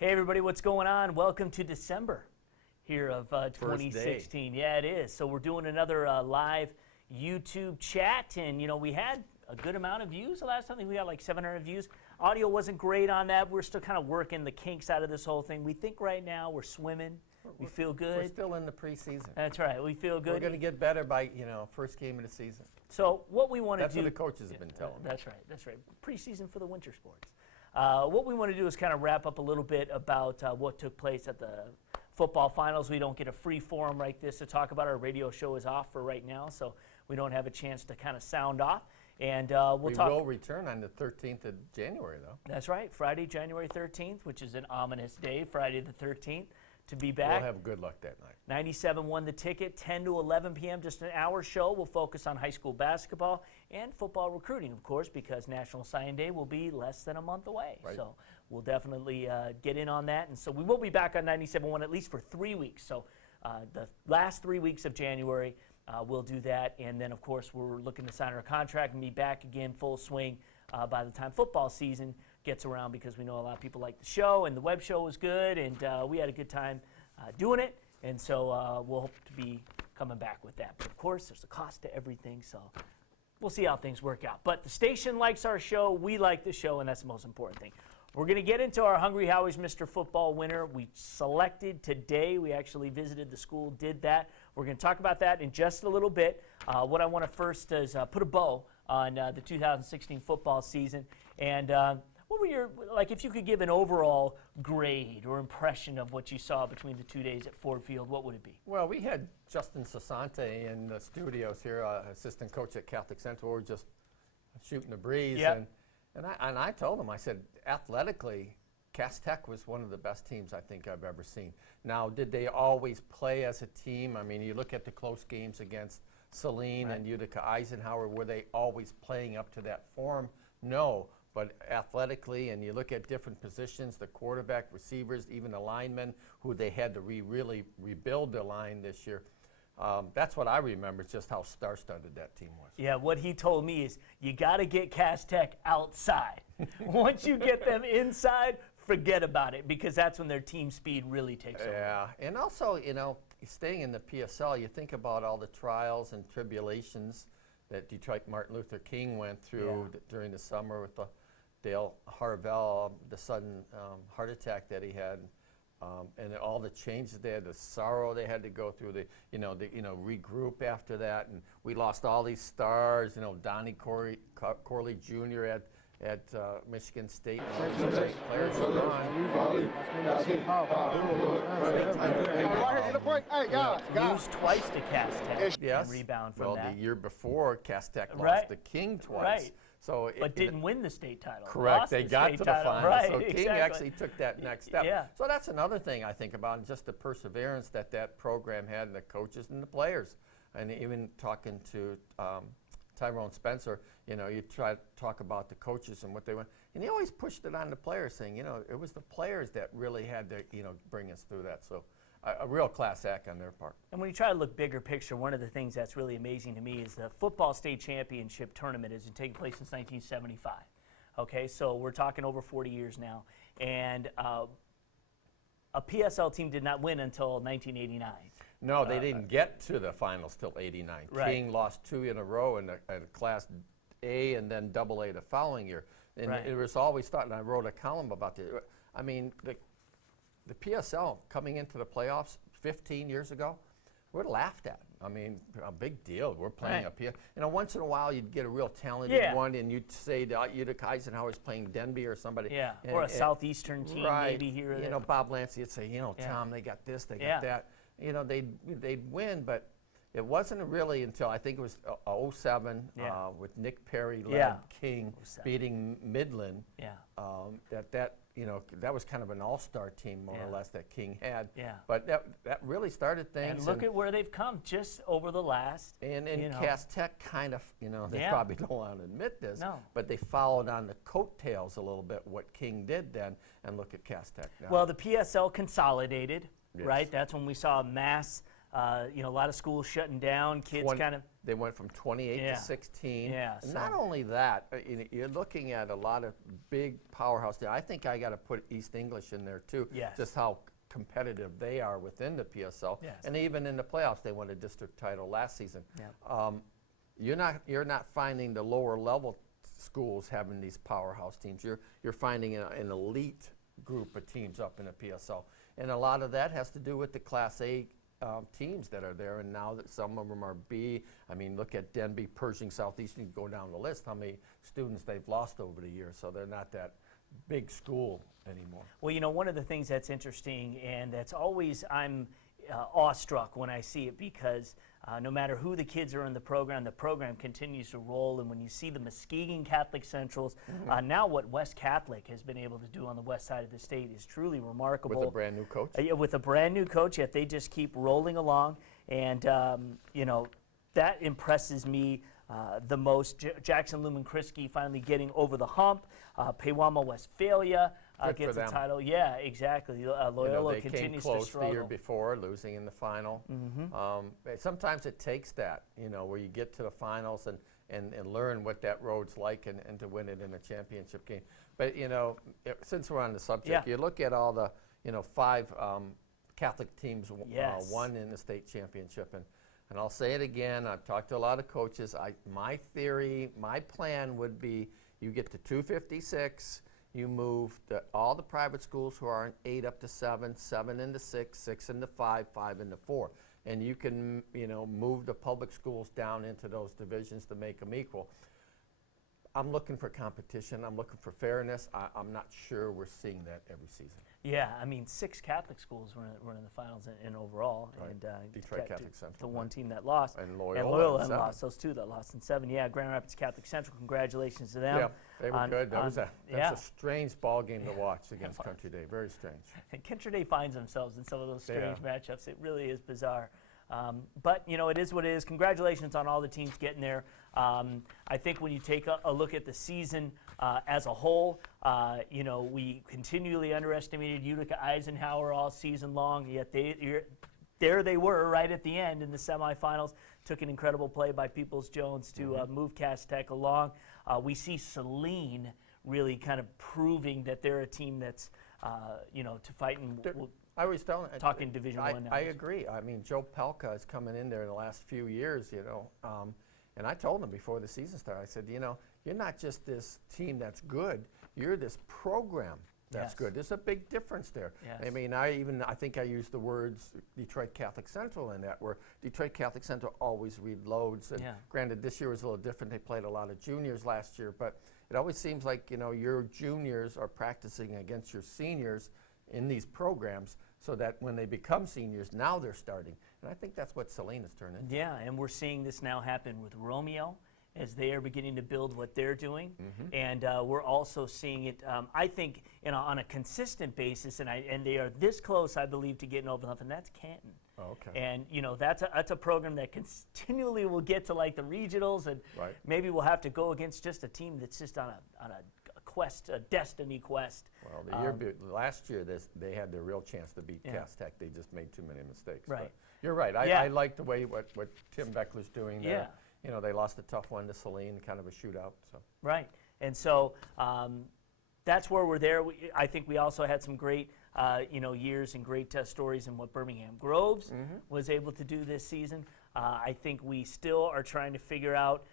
Hey everybody, what's going on? Welcome to December here of 2016. Yeah, it is. So we're doing another live YouTube chat, and we had a good amount of views the last time. I think we got like 700 views. Audio wasn't great on that. We're still kind of working the kinks out of this whole thing. We think right now we're swimming. We feel good. We're still in the preseason. That's right. We feel good. We're going to get better by, first game of the season. So what we want to do. That's what the coaches have been telling me. That's right. That's right. Preseason for the winter sports. What we want to do is kind of wrap up a little bit about what took place at the football finals. We don't get a free forum like this to talk about. Our radio show is off for right now, so we don't have a chance to kind of sound off. And we will return on the 13th of January, though. That's right, Friday, January 13th, which is an ominous day, Friday the 13th, to be back. We'll have good luck that night. 97 won the ticket, 10 to 11 p.m., just an hour show. We'll focus on high school basketball and football recruiting, of course, because National Signing Day will be less than a month away. Right. So we'll definitely get in on that. And so we will be back on 97.1 at least for 3 weeks. So the last 3 weeks of January, we'll do that. And then, of course, we're looking to sign our contract and be back again full swing by the time football season gets around, because we know a lot of people like the show, and the web show was good, and we had a good time doing it. And so we'll hope to be coming back with that. But, of course, there's a cost to everything, so we'll see how things work out. But the station likes our show. We like the show, and that's the most important thing. We're going to get into our Hungry Howie's Mr. Football winner. We selected today. We actually visited the school, did that. We're going to talk about that in just a little bit. What I want to first is put a bow on the 2016 football season. And what were your, if you could give an overall grade or impression of what you saw between the 2 days at Ford Field, what would it be? Well, we had Justin Sassante in the studios here, assistant coach at Catholic Central. We're just shooting the breeze. Yep. And I told him, I said, athletically, Cass Tech was one of the best teams I think I've ever seen. Now, did they always play as a team? I mean, you look at the close games against Saline and Utica Eisenhower, were they always playing up to that form? No. But athletically, and you look at different positions, the quarterback, receivers, even the linemen, who they had to really rebuild their line this year. That's what I remember, just how star-studded that team was. Yeah, what he told me is you got to get Cass Tech outside. Once you get them inside, forget about it, because that's when their team speed really takes over. Yeah, and also, staying in the PSL, you think about all the trials and tribulations that Detroit Martin Luther King went through during the summer with the Dale Harvell, the sudden heart attack that he had, and all the changes they had, the sorrow they had to go through, the regroup after that, and we lost all these stars, Donnie Corley Jr. at Michigan State. Players were gone. Lose twice to Cass Tech. Yes. And rebound from that. Well, the year before, Cass Tech lost to King twice. Right. So but didn't win the state title. Correct. Lost they the got state to the title. final. Right, So King exactly. actually took that next step. Yeah. So that's another thing I think about, just the perseverance that program had, and the coaches and the players. And even talking to Tyrone Spencer, you try to talk about the coaches and what they went, and he always pushed it on the players, saying, it was the players that really had to, bring us through that. So a real class act on their part. And when you try to look bigger picture, one of the things that's really amazing to me is the football state championship tournament has been taking place since 1975. Okay, so we're talking over 40 years now, and a PSL team did not win until 1989. No, they didn't get to the finals till '89. Right. King lost 2 in a row in a Class A and then Double A the following year. And it was always thought, and I wrote a column about this. I mean, the PSL coming into the playoffs 15 years ago, we're laughed at. I mean, a big deal. We're playing a PSL. Once in a while you'd get a real talented one, and you'd say Utica Eisenhower's playing Denby or somebody. Yeah, or a Southeastern team maybe here or there. Bob Lancey would say, Tom, they got this, they got that. They'd win, but it wasn't really until I think it was 07 with Nick Perry led King beating Midland that was kind of an all-star team more or less that King had. Yeah. But that really started things. And look at where they've come just over the last. And Cass Tech kind of, they probably don't want to admit this, but they followed on the coattails a little bit what King did then, and look at Cass Tech now. Well, the PSL consolidated, right? That's when we saw mass You know, a lot of schools shutting down, kids kind of. They went from 28 Yeah. to 16. Yeah, And so- not only that, you're looking at a lot of big powerhouse there. I think I got to put East English in there too. Yes. Just how competitive they are within the PSL. Yes. And even in the playoffs, they won a district title last season. Yeah. You're not finding the lower level schools having these powerhouse teams. You're finding an elite group of teams up in the PSL. And a lot of that has to do with the Class A teams that are there, and now that some of them are B. I mean, look at Denby, Pershing, Southeastern, you go down the list, how many students they've lost over the years, so they're not that big school anymore. Well, you know, one of the things that's interesting, and that's always, I'm awestruck when I see it, because no matter who the kids are in the program continues to roll. And when you see the Muskegon Catholic Centrals, now what West Catholic has been able to do on the west side of the state is truly remarkable. With a brand new coach? Yeah, with a brand new coach, yet they just keep rolling along. And, you know, that impresses me the most. Jackson Lumen Christie finally getting over the hump. Pewaukee Westphalia gets a title. Yeah, exactly. Loyola they continues came to close struggle. the year before, losing in the final. Sometimes it takes that, you know, where you get to the finals and learn what that road's like and to win it in a championship game. But, you know, since we're on the subject, you look at all the, you know, 5 Catholic teams won in the state championship. And I'll say it again, I've talked to a lot of coaches. My theory, my plan would be you get to 256, you move all the private schools who are in 8 up to 7, 7 into 6, 6 into 5, 5 into 4. And you can, you know, move the public schools down into those divisions to make them equal. I'm looking for competition. I'm looking for fairness. I'm not sure we're seeing that every season. Yeah, I mean, 6 Catholic schools were in the finals in overall. Right. And Detroit Catholic Central. The one team that lost. And Loyola and lost. Those 2 that lost in 7. Yeah, Grand Rapids Catholic Central, congratulations to them. Yeah, they were good. That was a strange ball game to watch against was. Country Day. Very strange. And Country Day finds themselves in some of those strange matchups. It really is bizarre. But, you know, it is what it is. Congratulations on all the teams getting there. I think when you take a look at the season as a whole, you know, we continually underestimated Utica Eisenhower all season long, yet there they were right at the end in the semifinals. Took an incredible play by Peoples-Jones to move Cass Tech along. We see Saline really kind of proving that they're a team that's, you know, to fight and I was talking Division I now. I agree. I mean, Joe Pelka is coming in there in the last few years, you know. And I told him before the season started, I said, you know, you're not just this team that's good, you're this program that's good. There's a big difference there. Yes. I mean, I think I used the words Detroit Catholic Central in that, where Detroit Catholic Central always reloads. And granted, this year was a little different. They played a lot of juniors last year, but it always seems like, you know, your juniors are practicing against your seniors in these programs, so that when they become seniors, now they're starting. And I think that's what Selena's turned into. Yeah, and we're seeing this now happen with Romeo as they are beginning to build what they're doing. And we're also seeing it, I think, on a consistent basis, and they are this close, I believe, to getting over the hump, and that's Canton. Oh, okay. And, you know, that's a program that continually will get to, like, the regionals, and maybe we'll have to go against just a team that's just on a quest, a destiny quest. Well, last year they had their real chance to beat Cass Tech. They just made too many mistakes. Right. But you're right. I like the way what Tim Beckler's doing there. Yeah. You know, they lost a tough one to Saline, kind of a shootout. So. Right. And so that's where we're there. I think we also had some great you know, years and great stories in what Birmingham Groves was able to do this season. I think we still are trying to figure out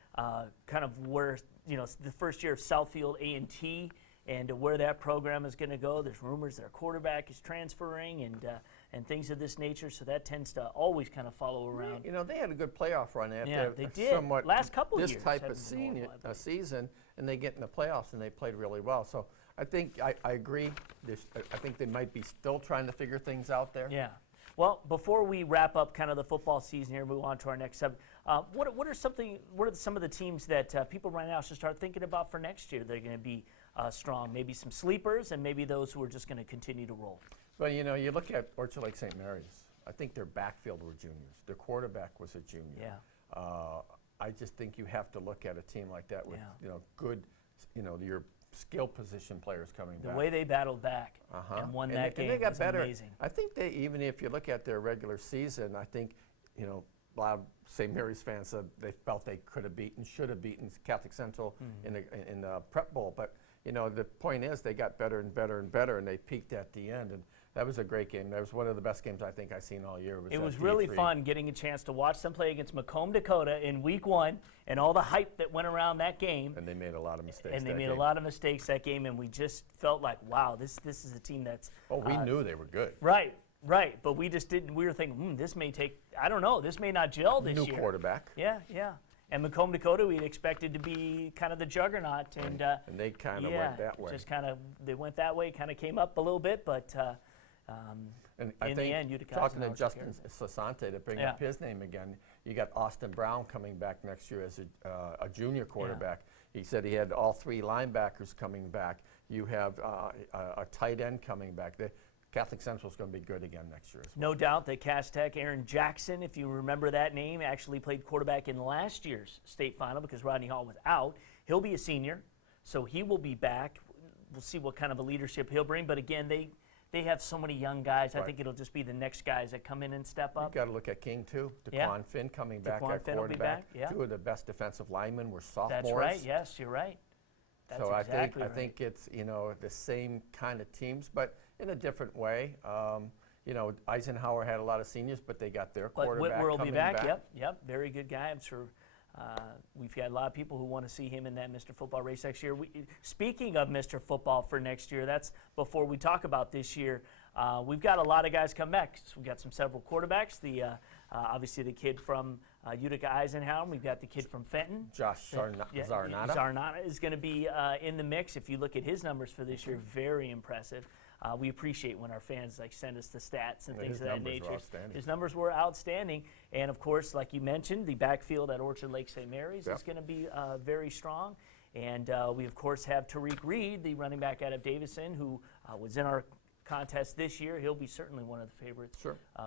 kind of where, you know, the first year of Southfield A&T and where that program is going to go. There's rumors their quarterback is transferring and things of this nature, so that tends to always kind of follow around. You know, they had a good playoff run after they did. somewhat Last couple this years type of season, and they get in the playoffs and they played really well. So I think I agree. I think they might be still trying to figure things out there. Yeah. Well, before we wrap up kind of the football season here, move on to our next subject. What are some of the teams that people right now should start thinking about for next year? They're going to be strong. Maybe some sleepers, and maybe those who are just going to continue to roll. Well, you know, you look at Orchard Lake St. Mary's. I think their backfield were juniors. Their quarterback was a junior. Yeah. I just think you have to look at a team like that with you know, good, you know, your skill position players coming The back. way they battled back and won that game and they got was better. amazing. I think they, even if you look at their regular season, I think, you know, a lot of St. Mary's fans said they felt they could have beaten, should have beaten Catholic Central in the Prep Bowl. But, you know, the point is they got better and better and better, and they peaked at the end. And that was a great game. That was one of the best games I think I've seen all year. It was really fun getting a chance to watch them play against Macomb, Dakota in week 1 and all the hype that went around that game. And they made a lot of mistakes. And they made a lot of mistakes that game, and we just felt like, wow, this is a team that's... Oh, we knew they were good. Right, but we just didn't, we were thinking, this may take, I don't know, this may not gel this year. New quarterback. Yeah. And Macomb, Dakota, we'd expected to be kind of the juggernaut. And they kind of went that way. Just kind of, they went that way, kind of came up a little bit, but and in the end, Utica talking to Eisenhower Justin Sassante to bring up his name again, you got Austin Brown coming back next year as a junior quarterback. He said he had all 3 linebackers coming back. You have a tight end coming back. The Catholic Central is going to be good again next year as well. No doubt that Cass Tech, Aaron Jackson, if you remember that name, actually played quarterback in last year's state final because Rodney Hall was out. He'll be a senior, so he will be back. We'll see what kind of a leadership he'll bring. But again, they have so many young guys. I think it'll just be the next guys that come in and step up. You've got to look at King, too. DeQuan Finn coming back at Finn will be quarterback. back, 2 of the best defensive linemen were sophomores. That's right. Yes, you're right. That's so exactly I think it's, you know, the same kind of teams, but in a different way. You know, Eisenhower had a lot of seniors, but they got their But quarterback Whitwer will coming be back. back. Yep. Very good guy. I'm sure we've had a lot of people who want to see him in that Mr. Football race next year. Speaking of Mr. Football for next year, that's before we talk about this year. We've got a lot of guys come back. So we've got several quarterbacks. Obviously the kid from Utica Eisenhower. We've got the kid from Fenton. Josh Zarnata. Zarnata is going to be in the mix. If you look at his numbers for this year, very impressive. We appreciate when our fans send us the stats and things of that nature. His numbers were outstanding. And of course, like you mentioned, the backfield at Orchard Lake St. Mary's is going to be very strong. And we, of course, have Tariq Reed, the running back out of Davison, who was in our contest this year. He'll be certainly one of the favorites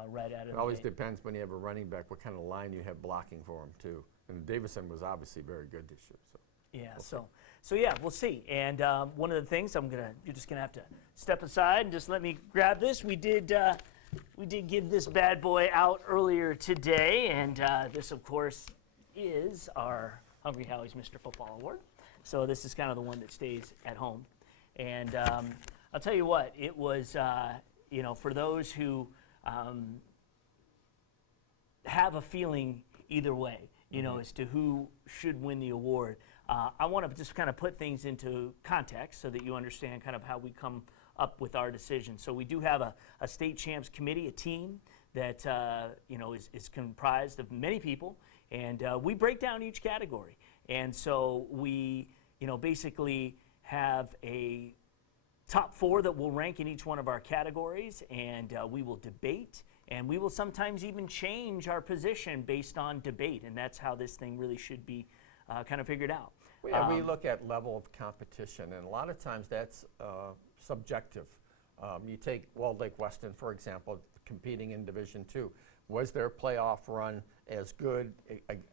right out of the It always gate. depends when you have a running back, what kind of line you have blocking for him, too. And Davison was obviously very good this year. So. Yeah, so yeah, we'll see. And one of the things you're just gonna have to step aside and just let me grab this. We did give this bad boy out earlier today, and this, of course, is our Hungry Howie's Mr. Football Award. So this is kind of the one that stays at home. And I'll tell you what, it was, you know, for those who have a feeling either way, you know, as to who should win the award. I want to just kind of put things into context so that you understand kind of how we come up with our decision. So we do have a state champs committee, a team that you know is comprised of many people, and we break down each category. And so we, you know, basically have a top 4 that will rank in each one of our categories, and we will debate, and we will sometimes even change our position based on debate, and that's how this thing really should be kind of figured out. Well, yeah, we look at level of competition, and a lot of times that's subjective. You take Walled Lake Weston, for example, competing in Division II. Was their playoff run as good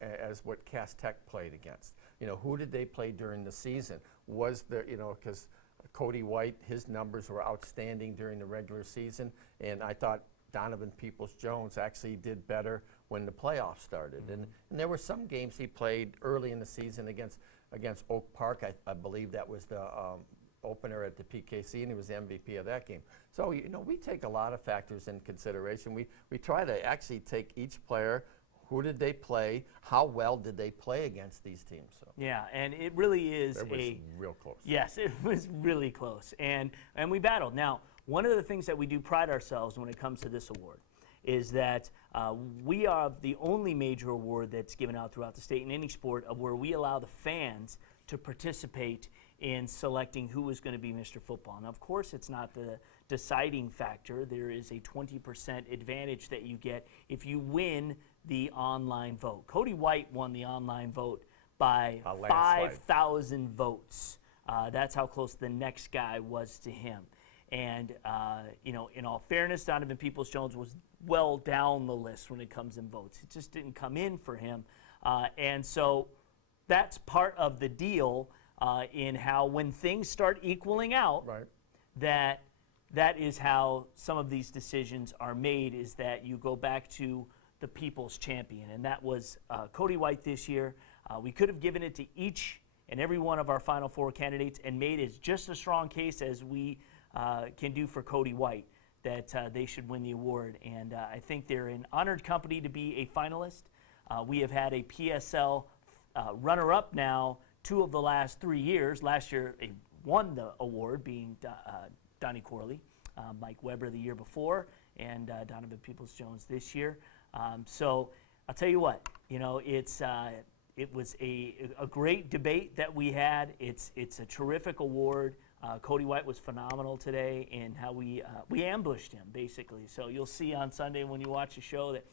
as what Cass Tech played against? You know, who did they play during the season? Was there, you know, because Cody White, his numbers were outstanding during the regular season, and I thought Donovan Peoples-Jones actually did better when the playoffs started. And there were some games he played early in the season against Oak Park. I believe that was the opener at the PKC, and he was the MVP of that game. So, you know, we take a lot of factors in consideration. We try to actually take each player, who did they play, how well did they play against these teams. So. Yeah, and it really is it was real close. Yes, it was really close, and we battled. Now, one of the things that we do pride ourselves when it comes to this award is that we are the only major award that's given out throughout the state in any sport of where we allow the fans to participate in selecting who is going to be Mr. Football. Now, of course, it's not the deciding factor. There is a 20% advantage that you get if you win the online vote. Cody White won the online vote by 5,000 votes. That's how close the next guy was to him. And, you know, in all fairness, Donovan Peoples-Jones was well down the list when it comes in votes. It just didn't come in for him. And so that's part of the deal. in how when things start equaling out, Right. that is how some of these decisions are made, is that you go back to the people's champion, and that was Cody White this year. We could have given it to each and every one of our Final Four candidates and made it just a strong case as we can do for Cody White, that they should win the award. And I think they're in honored company to be a finalist. We have had a PSL runner-up now 2 of the last 3 years. Last year, they won the award, being Donnie Corley, Mike Weber the year before, and Donovan Peoples-Jones this year. So I'll tell you what, it was a great debate that we had. It's a terrific award. Cody White was phenomenal today in how we ambushed him, basically. So you'll see on Sunday when you watch the show that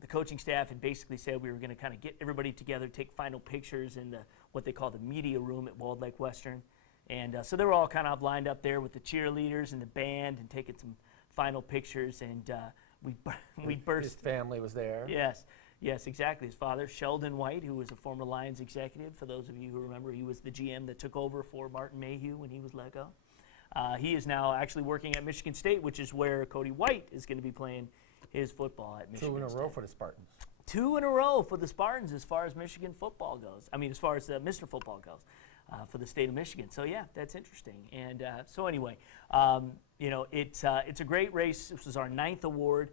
the coaching staff had basically said we were going to kind of get everybody together, take final pictures in what they call the media room at Walled Lake Western. And so they were all kind of lined up there with the cheerleaders and the band and taking some final pictures. And we burst. His family was there. Yes, exactly. His father, Sheldon White, who was a former Lions executive. For those of you who remember, he was the GM that took over for Martin Mayhew when he was let go. He is now actually working at Michigan State, which is where Cody White is going to be playing his football at Michigan 2 in a State. row for the Spartans. 2 in a row for the Spartans as far as Michigan football goes. I mean, as far as Mr. Football goes for the state of Michigan. So, yeah, that's interesting. And so anyway, it's a great race. This was our 9th award.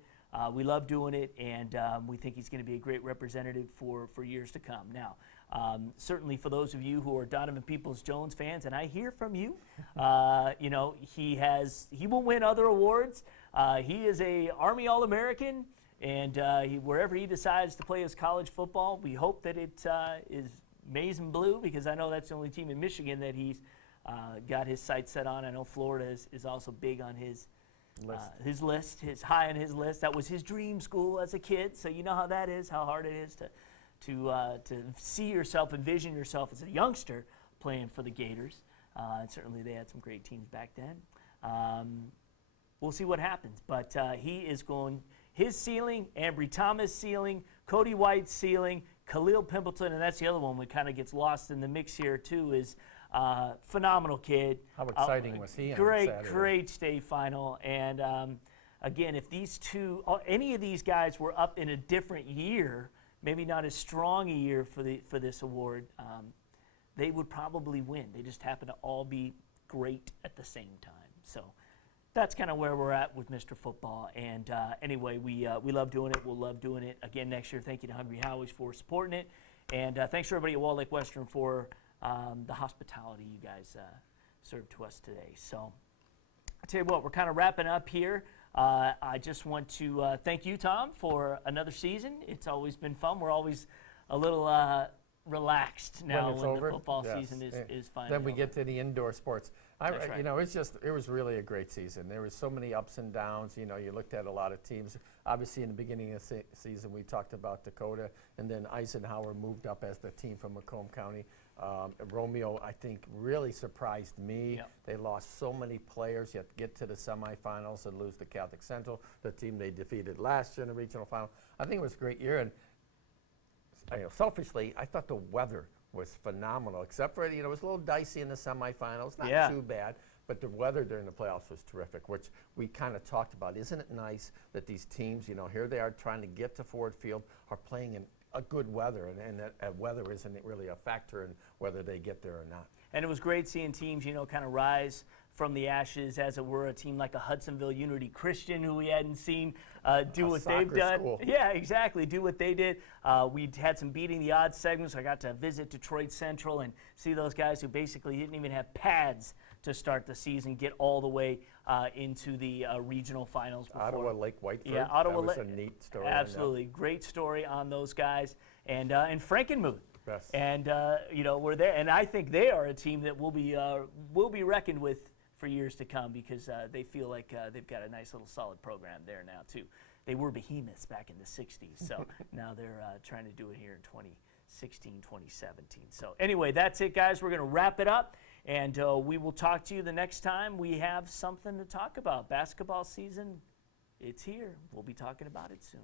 We love doing it, and we think he's going to be a great representative for years to come. Now, certainly for those of you who are Donovan Peoples-Jones fans, and I hear from you, he will win other awards. He is a Army All-American, and wherever he decides to play his college football, we hope that it is maize and blue, because I know that's the only team in Michigan that he's got his sights set on. I know Florida is also big on his list, high on his list. That was his dream school as a kid, so you know how that is, how hard it is to see yourself, envision yourself as a youngster playing for the Gators. And certainly they had some great teams back then. We'll see what happens, but he is going, his ceiling, Ambry Thomas' ceiling, Cody White's ceiling, Khalil Pimpleton, and that's the other one that kind of gets lost in the mix here too, is phenomenal kid. How exciting was he on Saturday? Great state final. And again, if these two, any of these guys were up in a different year, maybe not as strong a year for this award, they would probably win. They just happen to all be great at the same time. So that's kind of where we're at with Mr. Football. And anyway, we love doing it. We'll love doing it again next year. Thank you to Hungry Howie's for supporting it. And thanks to everybody at Walled Lake Western for the hospitality you guys served to us today. So I tell you what, we're kind of wrapping up here. I just want to thank you, Tom, for another season. It's always been fun. We're always a little relaxed now when the football season is finally Then we over. get to the indoor sports. That's right. It was really a great season. There was so many ups and downs. You looked at a lot of teams. Obviously, in the beginning of the season, we talked about Dakota, and then Eisenhower moved up as the team from Macomb County. Romeo, I think, really surprised me. Yep. They lost so many players, yet get to the semifinals and lose to Catholic Central, the team they defeated last year in the regional final. I think it was a great year, and selfishly, I thought the weather was phenomenal, except for, it was a little dicey in the semifinals, not too bad, but the weather during the playoffs was terrific, which we kind of talked about. Isn't it nice that these teams, here they are trying to get to Ford Field, are playing in a good weather, and that weather isn't really a factor in whether they get there or not. And it was great seeing teams, kind of rise from the ashes, as it were. A team like a Hudsonville Unity Christian, who we hadn't seen do what they've done. School. Yeah, exactly. Do what they did. We had some beating the odds segments. I got to visit Detroit Central and see those guys who basically didn't even have pads to start the season, get all the way into the regional finals. Before. Ottawa Lake Whiteford. Yeah, Ottawa that was a neat story. Absolutely, great story on those guys, and Frankenmuth. Yes. And we're there, and I think they are a team that will be reckoned with for years to come, because they feel like they've got a nice little solid program there now too. They were behemoths back in the 60s, so now they're trying to do it here in 2016, 2017. So anyway, that's it, guys. We're going to wrap it up, and we will talk to you the next time we have something to talk about. Basketball season, it's here. We'll be talking about it soon.